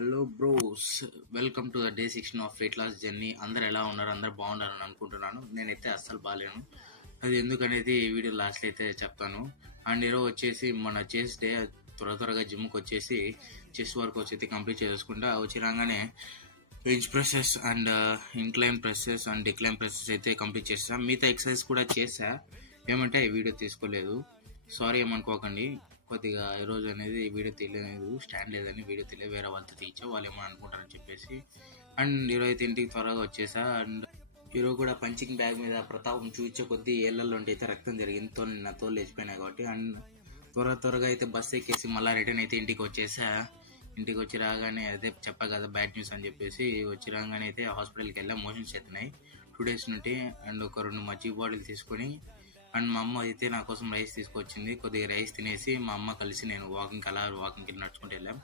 Hello bros, welcome to the day 16 of weight loss journey. అందరు ఎలా ఉన్నారు? అందరు బాగున్నారని అనుకుంటున్నాను. నేనైతే అస్సలు బాగాలేను. అది ఎందుకనేది ఈ వీడియో లాస్ట్ అయితే చెప్తాను. అండ్ ఈరోజు వచ్చేసి మన చెస్ డే. త్వరగా జిమ్కి వచ్చేసి చెస్ వర్క్ వచ్చి కంప్లీట్ చేసుకుంటా వచ్చి రాగానే bench presses and incline presses and decline presses అయితే కంప్లీట్ చేసా. మిగతా ఎక్సర్సైజ్ కూడా చేసా. ఏమంటే ఈ వీడియో తీసుకోలేదు, సారీ ఏమనుకోకండి. కొద్దిగా ఈరోజు అనేది వీడియో తెలియలేదు, స్టాండ్ లేదని వీడియో తెలియదు, వేరే వాళ్ళతో తీర్చా, వాళ్ళు ఏమో అనుకుంటారని చెప్పేసి. అండ్ ఈరోజు అయితే ఇంటికి త్వరగా వచ్చేసా. అండ్ ఈరోజు కూడా పంచింగ్ బ్యాగ్ మీద ప్రతాపం చూపించే కొద్దీ ఏళ్లలో అయితే రక్తం జరిగింది, నా తోలు లేచిపోయినాయి కాబట్టి. అండ్ త్వరగా అయితే బస్ ఎక్కేసి మళ్ళీ రిటర్న్ అయితే ఇంటికి వచ్చేసా. ఇంటికి వచ్చి రాగానే అదే చెప్పా కదా బ్యాడ్ న్యూస్ అని చెప్పేసి, వచ్చి రాగానే అయితే హాస్పిటల్కి వెళ్ళా. మోషన్స్ అవుతున్నాయి 2 days నుండి. అండ్ ఒక 2 మజ్జిగ బాటిల్ తీసుకొని, అండ్ మా అమ్మ అయితే నా కోసం రైస్ తీసుకొచ్చింది. కొద్దిగా రైస్ తినేసి మా అమ్మ కలిసి నేను వాకింగ్కి వెళ్ళి నడుచుకుంటూ వెళ్ళాం.